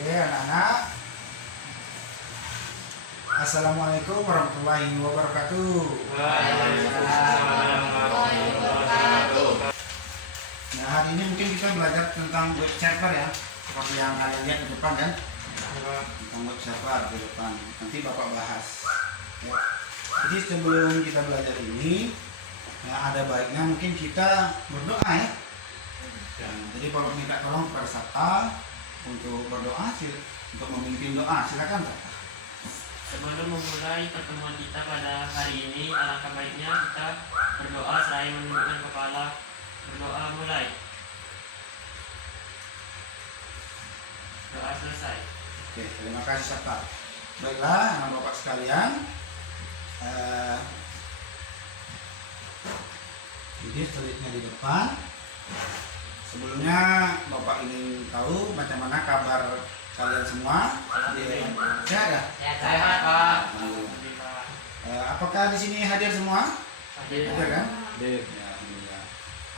Oke anak-anak, Assalamualaikum warahmatullahi wabarakatuh. Nah, hari ini mungkin kita belajar tentang web server ya, seperti yang kalian lihat di depan kan, tentang web server di depan. Nanti Bapak bahas ya. Jadi sebelum kita belajar ini ya, ada baiknya mungkin kita berdoa ya. Jadi Bapak minta tolong kepada Sabta untuk berdoa, untuk memimpin doa. Silakan Pak. Sebelum memulai pertemuan kita pada hari ini, alangkah baiknya kita berdoa seraya menundukkan kepala. Berdoa mulai. Doa selesai. Oke, terima kasih Sabta. Baiklah, anak Bapak sekalian. Jadi slide-nya di depan. Sebelumnya Bapak ingin tahu bagaimana kabar kalian semua? Sehat ya? Sehat, Pak. Apakah di sini hadir semua? Hadir. Hadir kan? Hadir. Ya, alhamdulillah.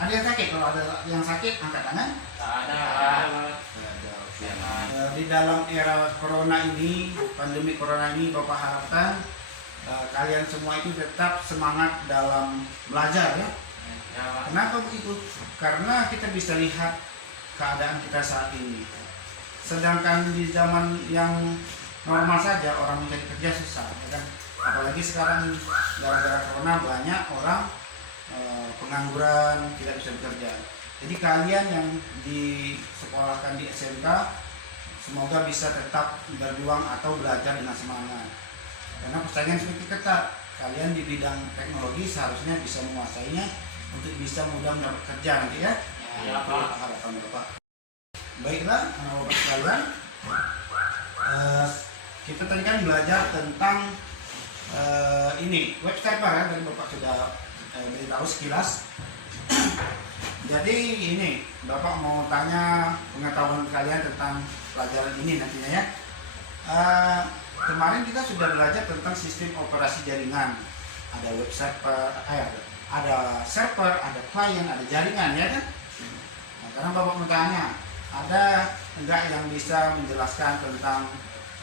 Ada yang sakit? Kalau ada yang sakit, angkat tangan. Tak ada, Pak. Di dalam era corona ini, pandemi corona ini, Bapak harapkan kalian semua itu tetap semangat dalam belajar ya. Ya, Pak. Kenapa begitu? Karena kita bisa lihat keadaan kita saat ini. Sedangkan di zaman yang normal saja orang mencari kerja susah, ya kan? Apalagi sekarang ini gara-gara corona banyak orang pengangguran, tidak bisa bekerja. Jadi kalian yang disekolahkan di SMK semoga bisa tetap berjuang atau belajar dengan semangat. Karena persaingan semakin ketat. Kalian di bidang teknologi seharusnya bisa menguasainya untuk bisa mudah mendapat kerja nanti ya. Ya, Pak. Harapan Bapak. Baiklah, anak Bapak sekalian. Kita tadi kan belajar tentang ini web server ya, dari Bapak sudah beritahu sekilas. Jadi ini Bapak mau tanya pengetahuan kalian tentang pelajaran ini nantinya ya. Kemarin kita sudah belajar tentang sistem operasi jaringan. Ada web server, ada server, ada klien, ada jaringan ya kan? Nah, karena Bapak mau tanya, ada enggak yang bisa menjelaskan tentang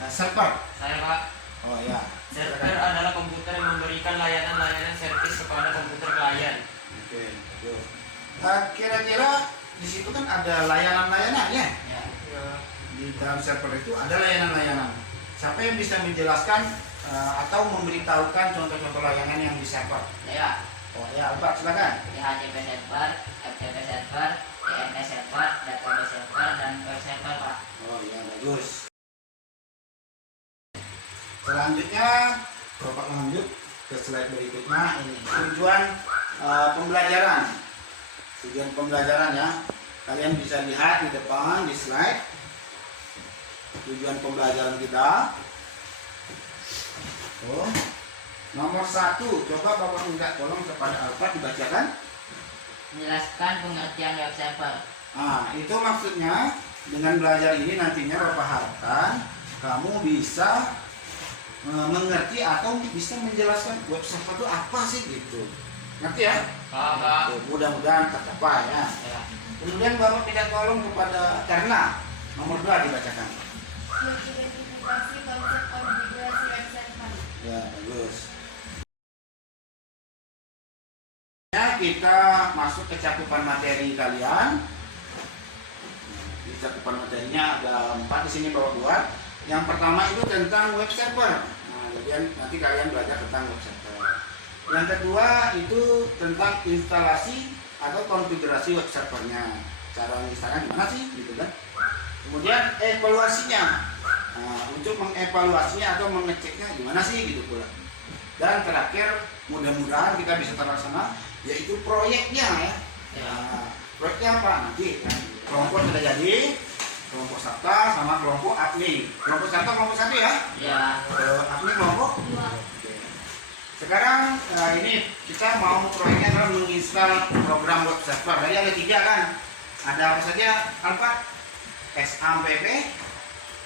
server? Saya, Pak. Oh ya. Server adalah komputer yang memberikan layanan-layanan servis kepada komputer klien. Oke, bagus. Kira-kira di situ kan ada layanan-layanan ya? Ya. Di dalam server itu ada layanan-layanan. Siapa yang bisa menjelaskan atau memberitahukan contoh-contoh layanan yang di server? Ya, Oh ya, Pak silakan. DHCP server, FTP server, DNS server, database server, dan web server, Pak. Oh ya, bagus. Selanjutnya, Bapak lanjut ke slide berikutnya. Ini tujuan pembelajaran. Tujuan pembelajaran ya. Kalian bisa lihat di depan di slide. Tujuan pembelajaran kita. Oh. Nomor 1, coba Bapak minta tolong kepada Alfa dibacakan. Menjelaskan pengertian web server. Nah, itu maksudnya dengan belajar ini nantinya Bapak harapkan kamu bisa mengerti atau bisa menjelaskan web server itu apa sih gitu. Ngerti ya? Pak. Mudah-mudahan tercapai ya. Ya. Kemudian Bapak minta tolong kepada Karna. Nomor 2 dibacakan. Mengidentifikasi konsep konfigurasi web server. Ya, bagus. Ya, kita masuk ke cakupan materi kalian. Di cakupan materinya ada 4 di sini Bapak buat. Yang pertama itu tentang web server. Nah, jadi nanti kalian belajar tentang web server. Yang kedua itu tentang instalasi atau konfigurasi web servernya. Cara menginstalkan gimana sih, gitu kan? Kemudian evaluasinya. Nah, untuk mengevaluasinya atau mengeceknya gimana sih, gitu pula. Dan terakhir, mudah-mudahan kita bisa terlaksana, yaitu proyeknya ya. Nah, proyeknya apa nanti? Kan? Kelompok sudah jadi. Kelompok Sabta sama kelompok admin. Kelompok Sabta kelompok 1 ya? Ya. Admin kelompok 2. Sekarang ini kita mau proyeknya adalah menginstal program web server. Tadi ada 3 kan? Ada apa saja? Alfa, SAMPP,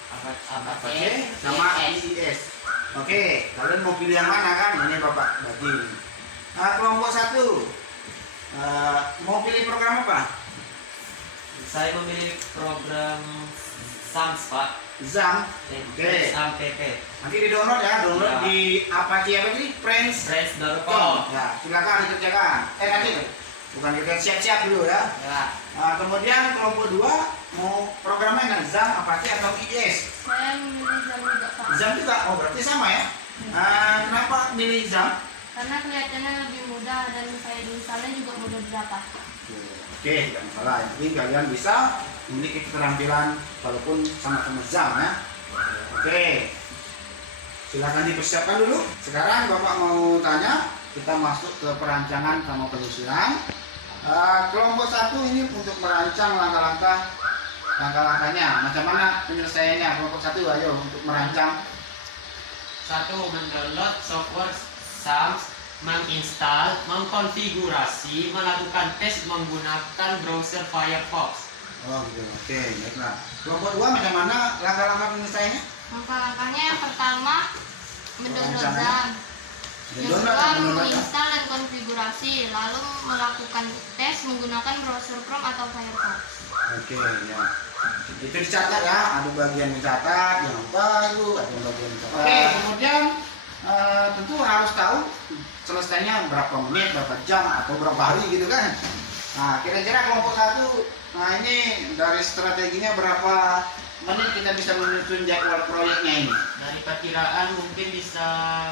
APC, sama IIS. Oke, kalian mau pilih yang mana kan? Ini Bapak bagi. Nah, kelompok 1 mau pilih program apa? Saya memilih program Sams Pak. Zam. Oke. Sam PP. Nanti di download ya, download Ya. di apa ini? Friends. Friends.com. Ya, silakan dikerjakan. Nanti bukan kita siap-siap dulu ya. Ya. Nah, kemudian kelompok 2 mau programnya dengan Zam, Apache atau IDS? Saya memilih Zam juga Pak. Zam juga, oh berarti sama ya? Kenapa milih Zam? Karena kelihatannya lebih mudah dan saya diinstalnya juga mudah didapat. Oke, tidak masalah. Jadi kalian bisa memiliki keterampilan walaupun sama-sama Zam ya. Oke, silakan dipersiapkan dulu. Sekarang Bapak mau tanya, kita masuk ke perancangan sama penyusunan. Kelompok 1 ini untuk merancang langkah-langkahnya. Macam mana penyelesaiannya? Kelompok 1 ayo untuk merancang. 1. Mendownload software Sams, menginstal, mengkonfigurasi, melakukan tes menggunakan browser Firefox. Oh gitu. Oke, baiklah. Kelompok 2 macam mana langkah-langkah penyelesaiannya? Langkah-langkahnya yang pertama mendownload Zam. Yang Download, kedua download. menginstal dan konfigurasi, lalu melakukan tes menggunakan browser Chrome atau Firefox. Oke, ya. Itu dicatat ya, ada bagian dicatat, jangan lupa itu, ada bagian dicatat. Oke, kemudian tentu harus tahu selesainya berapa menit, berapa jam, atau berapa hari gitu kan. Nah, kira-kira kelompok 1, nah ini dari strateginya berapa menit kita bisa menyusun jadwal proyeknya ini? Dari perkiraan mungkin bisa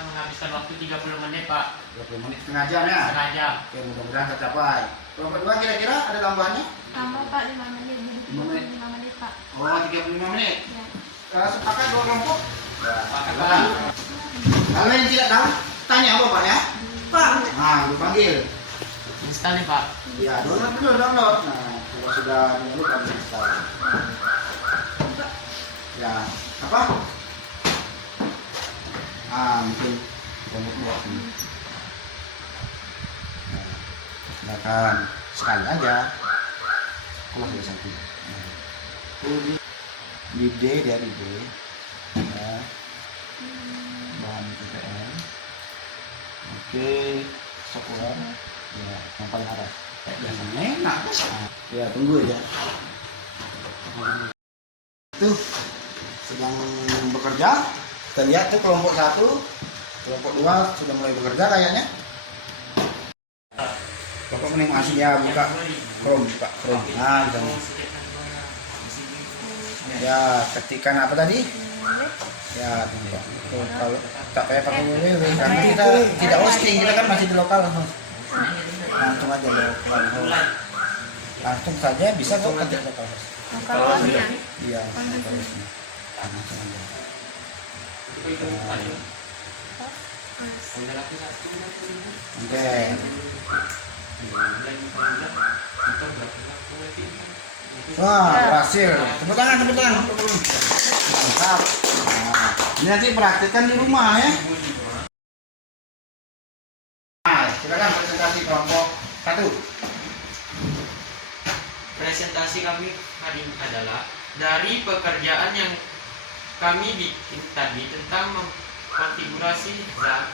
menghabiskan waktu 30 menit Pak. 20 menit, setengah jam ya? Setengah jam. Oke, mudah-mudahan tercapai. Kelompok 2 kira-kira ada tambahannya? Tambah Pak 5 menit, jadi 5 menit. 5 menit Pak. Oh, 35 menit. Ya. Sepakat 2 kelompok? Ya, Sepakat, silakan. Kalau yang tidak tahu, tanya apa Pak ya? Pak. Nah, lu panggil. Install nih Pak. Ya, download dulu, download. Nah, kalau sudah download baru install. Ya, apa? Mungkin kelompok 2. Nah, silakan sekali aja. Kalau ada 1. Di D dari D. Ya. Bahan PPM. Oke, software. Ya, yang paling atas. Biasanya enak. Ya, tunggu aja. Tuh, sedang bekerja. Kita lihat tuh kelompok 1, kelompok 2 sudah mulai bekerja kayaknya. Bapak menikmati ya, buka Chrome, buka Chrome. Nah, gitu. Ya, ketikkan apa tadi? Ya, tunggu. Tuh, kalau tak kayak pakai www, karena kita tidak hosting, kita kan masih di lokal. Langsung aja lokal. Langsung saja bisa kok ketik lokal host. Kalau ya. Iya, lokal hostnya. Langsung aja. Oke. Wah, berhasil. Tepuk tangan, tepuk tangan. Mantap. Nah, ini nanti praktekkan di rumah ya. Nah, silakan presentasi kelompok 1. Presentasi kami hari ini adalah dari pekerjaan yang kami bikin tadi tentang mengkonfigurasi Zam.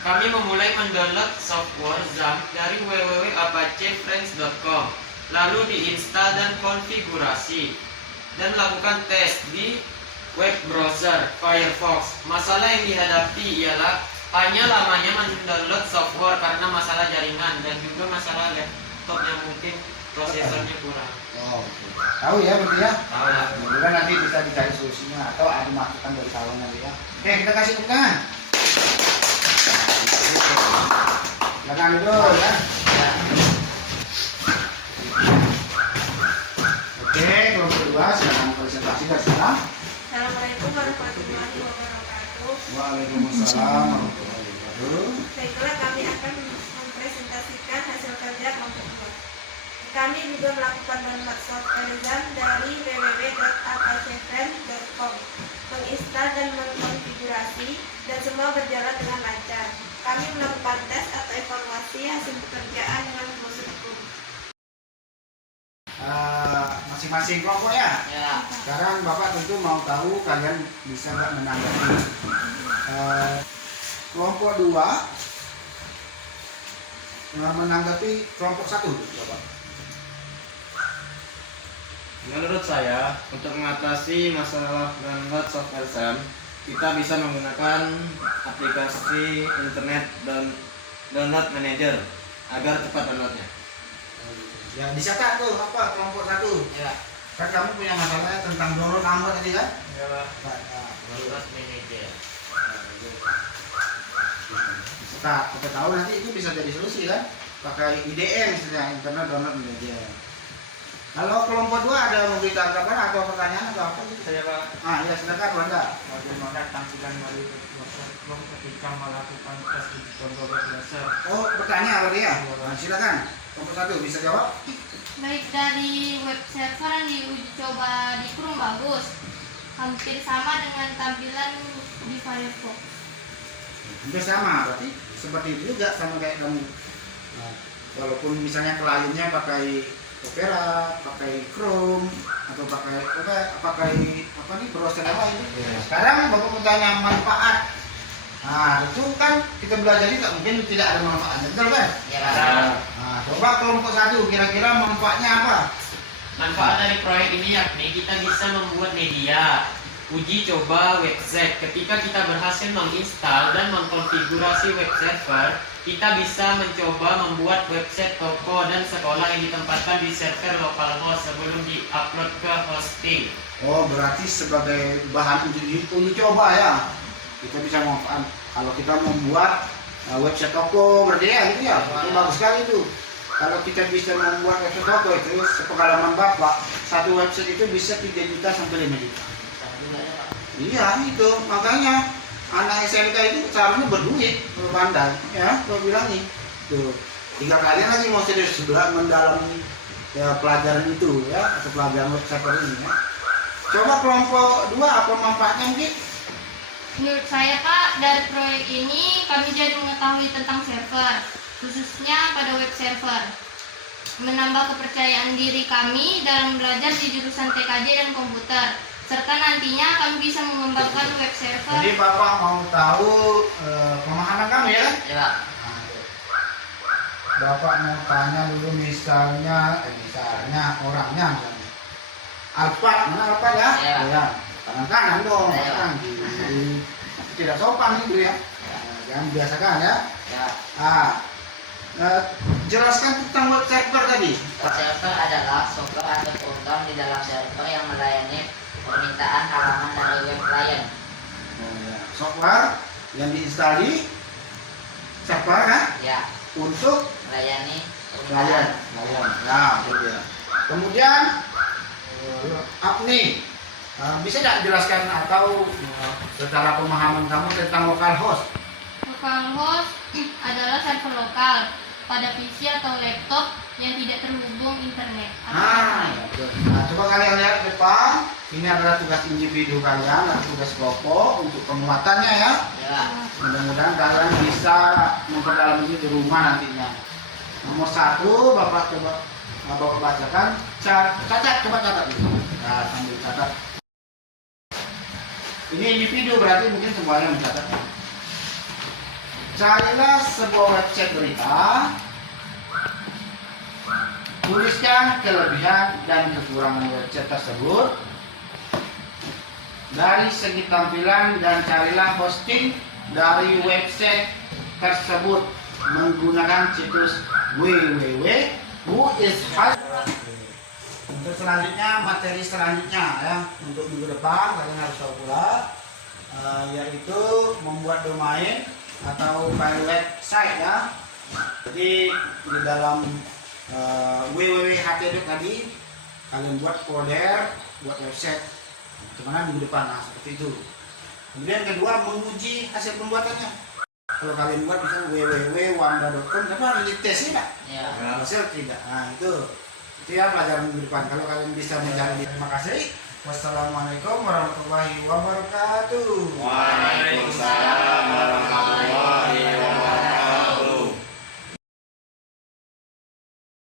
Kami memulai mendownload software Zam dari www.apachefriends.com, lalu diinstal dan konfigurasi, dan lakukan tes di web browser Firefox. Masalah yang dihadapi ialah hanya lamanya mendownload software karena masalah jaringan dan juga masalah laptop yang mungkin prosesornya kurang. Oh, tahu ya berarti ya? Tahu lah. Mudah-mudahan nanti bisa dicari solusinya atau ada masukan dari kawan nanti ya. Oke, kita kasih tepuk tangan. Silakan dulu ya. Oke, kelompok 2 silakan presentasi dari sana. Assalamualaikum warahmatullahi wabarakatuh. Waalaikumsalam warahmatullahi wabarakatuh. Baiklah, kami akan mempresentasikan hasil kerja kelompok 2. Kami juga melakukan download software Zam dari www.apachefriends.com, menginstal dan mengkonfigurasi, dan semua berjalan dengan lancar. Kami melakukan tes atau evaluasi hasil pekerjaan dengan browser Chrome. Masing-masing kelompok ya. Ya. Sekarang Bapak tentu mau tahu kalian bisa nggak menanggapi kelompok 2 menanggapi kelompok 1, Bapak. Menurut saya, untuk mengatasi masalah download software SAM, kita bisa menggunakan aplikasi internet dan download manager agar cepat downloadnya. Ya dicatat tuh apa kelompok 1. Ya. Kan kamu punya masalahnya tentang download Android tadi kan? Ya, Download manager. Kita tahu nanti itu bisa jadi solusi kan? Pakai IDM misalnya, Internet Download Manager. Kalau kelompok 2 ada memberi tanggapan atau pertanyaan atau apa gitu? Saya Pak. Ya silakan Wanda. Bagaimana tampilan dari website ketika melakukan tes uji contoh web browser? Oh bertanya berarti ya? Silakan. Kelompok 1 bisa jawab? Baik dari web server yang diuji coba di Chrome bagus, hampir sama dengan tampilan di Firefox. Hampir sama berarti seperti itu juga sama kayak kamu. Nah, walaupun misalnya kliennya pakai Opera, pakai Chrome atau pakai apa nih browser yang lain. Sekarang Bapak bertanya manfaat. Nah, itu kan kita belajar tidak mungkin tidak ada manfaatnya, betul kan? Ya. Nah, coba kelompok 1 kira-kira manfaatnya apa? Manfaat dari proyek ini yakni kita bisa membuat media uji coba website. Ketika kita berhasil menginstal dan mengkonfigurasi web server, kita bisa mencoba membuat website toko dan sekolah yang ditempatkan di server localhost sebelum di-upload ke hosting. Oh, berarti sebagai bahan uji coba ya. Kita bisa manfaat kalau kita membuat website toko berarti ya gitu ya. Itu bagus sekali itu. Kalau kita bisa membuat website toko itu sepengalaman Bapak, satu website itu bisa 3 juta sampai 5 juta. Iya itu, makanya anak SMK itu caranya berduit, pandai ya, lo bilangin tuh 3 kali lagi mau serius sudah mendalami ya pelajaran itu ya, atau pelajaran website ini ya. Coba kelompok 2 apa manfaatnya mungkin? Menurut saya Pak, dari proyek ini kami jadi mengetahui tentang server, khususnya pada web server. Menambah kepercayaan diri kami dalam belajar di jurusan TKJ dan komputer, serta nantinya kami bisa mengembangkan web server. Jadi Bapak mau tahu pemahaman kamu ya kan? Ya. Bapak mau tanya dulu misalnya orangnya misalnya Alphard, mana Alphard ya? Ya. Ya. Tangan kanan dong, Ya. kan? Tidak sopan itu ya. Jangan biasakan ya. Ya. Jelaskan tentang web server tadi. Web server adalah software atau program di dalam server yang melayani permintaan halaman dari web klien. Software yang diinstal di server kan? Ya. Untuk Melayani klien. permintaan. Ya, itu dia. Kemudian Apni, bisa tidak jelaskan atau secara pemahaman kamu tentang localhost? Localhost adalah server lokal pada PC atau laptop yang tidak terhubung internet. Nah, coba kalian lihat ke depan. Ini adalah tugas individu kalian atau tugas kelompok untuk penguatannya ya. Ya. Mudah-mudahan kalian bisa memperdalam ini di rumah nantinya. Nomor 1, Bapak bacakan. Catat, coba catat dulu. Nah, sambil catat. Ini individu berarti mungkin semuanya mencatat. Carilah sebuah website berita. Tuliskan kelebihan dan kekurangan website tersebut dari segi tampilan dan carilah hosting dari website tersebut menggunakan situs www. Untuk selanjutnya, materi selanjutnya ya, untuk minggu depan kalian harus tahu pula yaitu membuat domain atau file website ya. Jadi di dalam www.ht tadi kalian buat folder buat website gimana minggu depan, nah seperti itu. Kemudian kedua, menguji hasil pembuatannya. Kalau kalian buat misalnya www.wanda.com tapi harus dites tidak? Ya. Hasil tidak. Nah itu ya pelajaran minggu depan. Kalau kalian bisa mencari. Terima kasih. Wassalamualaikum warahmatullahi wabarakatuh. Waalaikumsalam warahmatullahi